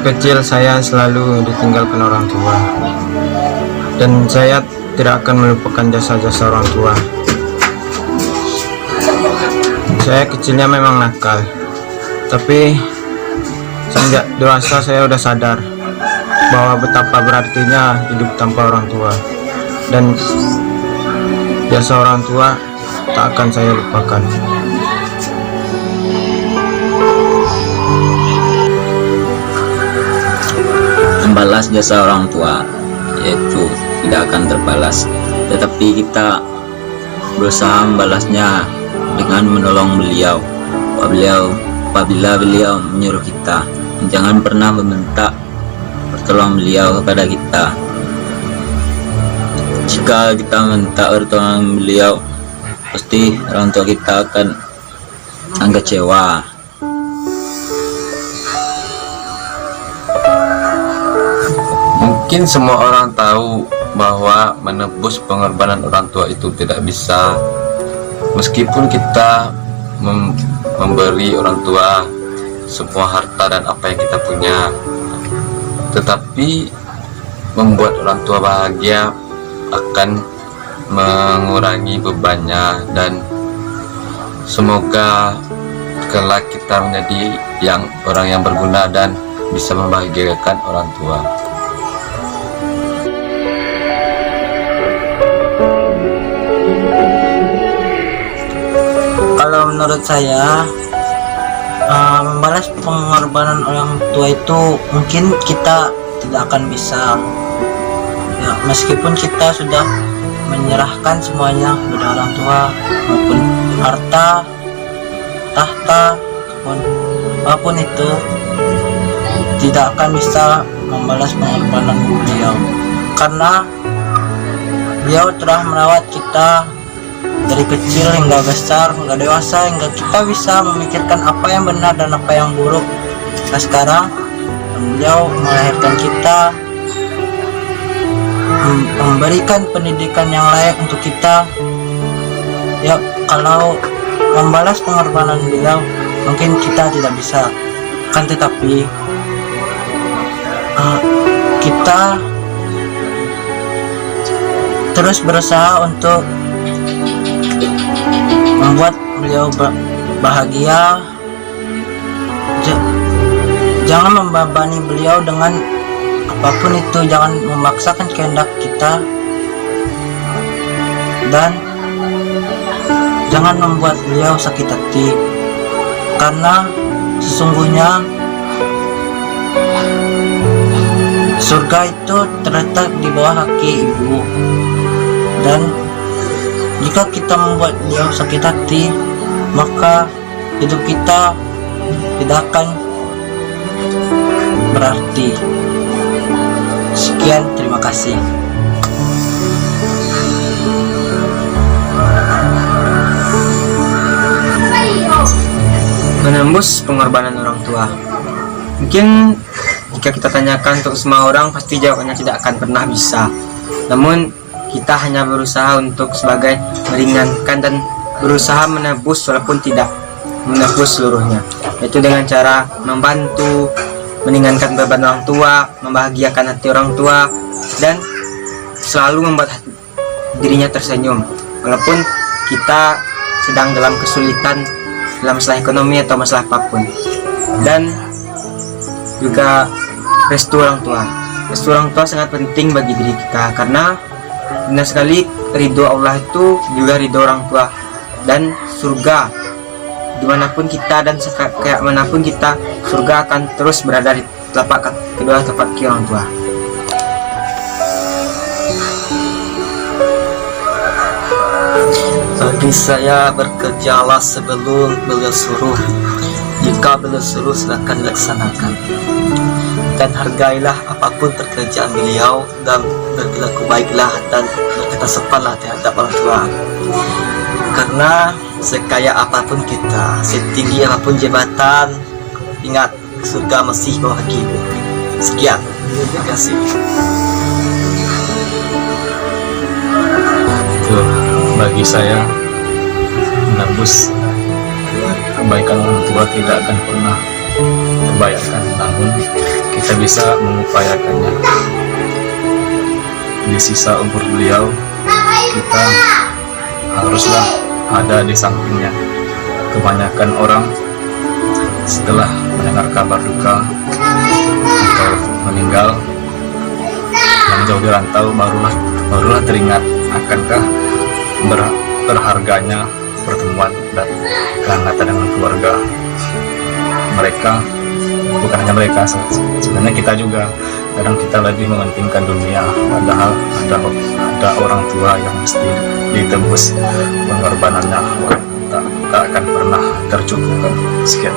Sejak kecil saya selalu ditinggalkan orang tua, dan saya tidak akan melupakan jasa-jasa orang tua. Saya kecilnya memang nakal, tapi sejak dewasa saya sudah sadar bahwa betapa berartinya hidup tanpa orang tua, dan jasa orang tua tak akan saya lupakan. Membalas jasa orang tua yaitu tidak akan terbalas, tetapi kita berusaha membalasnya dengan menolong beliau apabila beliau menyuruh kita. Jangan pernah meminta pertolongan beliau kepada kita. Jika kita meminta pertolongan beliau, pasti orang tua kita akan kecewa. Mungkin semua orang tahu bahwa menebus pengorbanan orang tua itu tidak bisa. Meskipun kita memberi orang tua semua harta dan apa yang kita punya, tetapi membuat orang tua bahagia akan mengurangi bebannya, dan semoga kelak kita menjadi orang yang berguna dan bisa membahagiakan orang tua. Kalau menurut saya, membalas pengorbanan orang tua itu mungkin kita tidak akan bisa, ya, meskipun kita sudah menyerahkan semuanya kepada orang tua, maupun harta, tahta, apapun itu, tidak akan bisa membalas pengorbanan beliau, karena beliau telah merawat kita dari kecil hingga besar, hingga dewasa, hingga kita bisa memikirkan apa yang benar dan apa yang buruk. Nah, sekarang beliau melahirkan kita, memberikan pendidikan yang layak untuk kita. Ya, kalau membalas pengorbanan beliau mungkin kita tidak bisa, kan, tetapi kita terus berusaha untuk membuat beliau bahagia. Jangan membebani beliau dengan apapun itu, jangan memaksakan kehendak kita, dan jangan membuat beliau sakit hati, karena sesungguhnya surga itu terletak di bawah kaki ibu, dan jika kita membuat beliau sakit hati, maka hidup kita tidak akan berarti. Sekian, terima kasih. Menembus pengorbanan orang tua, mungkin jika kita tanyakan untuk semua orang, pasti jawabannya tidak akan pernah bisa. Namun kita hanya berusaha untuk sebagai meringankan dan berusaha menebus walaupun tidak menebus seluruhnya, yaitu dengan cara membantu meringankan beban orang tua, membahagiakan hati orang tua, dan selalu membuat dirinya tersenyum walaupun kita sedang dalam kesulitan, dalam masalah ekonomi atau masalah apapun. Dan juga restu orang tua. Restu orang tua sangat penting bagi diri kita, karena benar sekali ridho Allah itu juga ridho orang tua, dan surga dimanapun kita dan kayak manapun kita, surga akan terus berada di kedua telapak kaki orang tua. Bagi saya, bekerjalah sebelum beliau suruh. Jika beliau suruh, silakan dilaksanakan, dan hargailah apapun pekerjaan beliau, dan berlaku baiklah dan berkata sopanlah terhadap orang tua. Karena sekaya apapun kita, setinggi apapun jabatan, ingat, surga masih bawah kaki. Sekian, terima kasih. Bagi saya, menebus kebaikan orang tua tidak akan pernah terbayarkan, namun kita bisa mengupayakannya. Di sisa umur beliau, kita haruslah ada di sampingnya. Kebanyakan orang setelah mendengar kabar duka atau meninggal yang jauh di rantau, barulah teringat akankah berharganya pertemuan dan kehangatan dengan keluarga mereka. Bukan hanya mereka, sebenarnya kita juga kadang kita lebih mementingkan dunia, padahal ada orang tua yang mesti ditebus pengorbanannya, tak akan pernah tercukupkan. Sekian.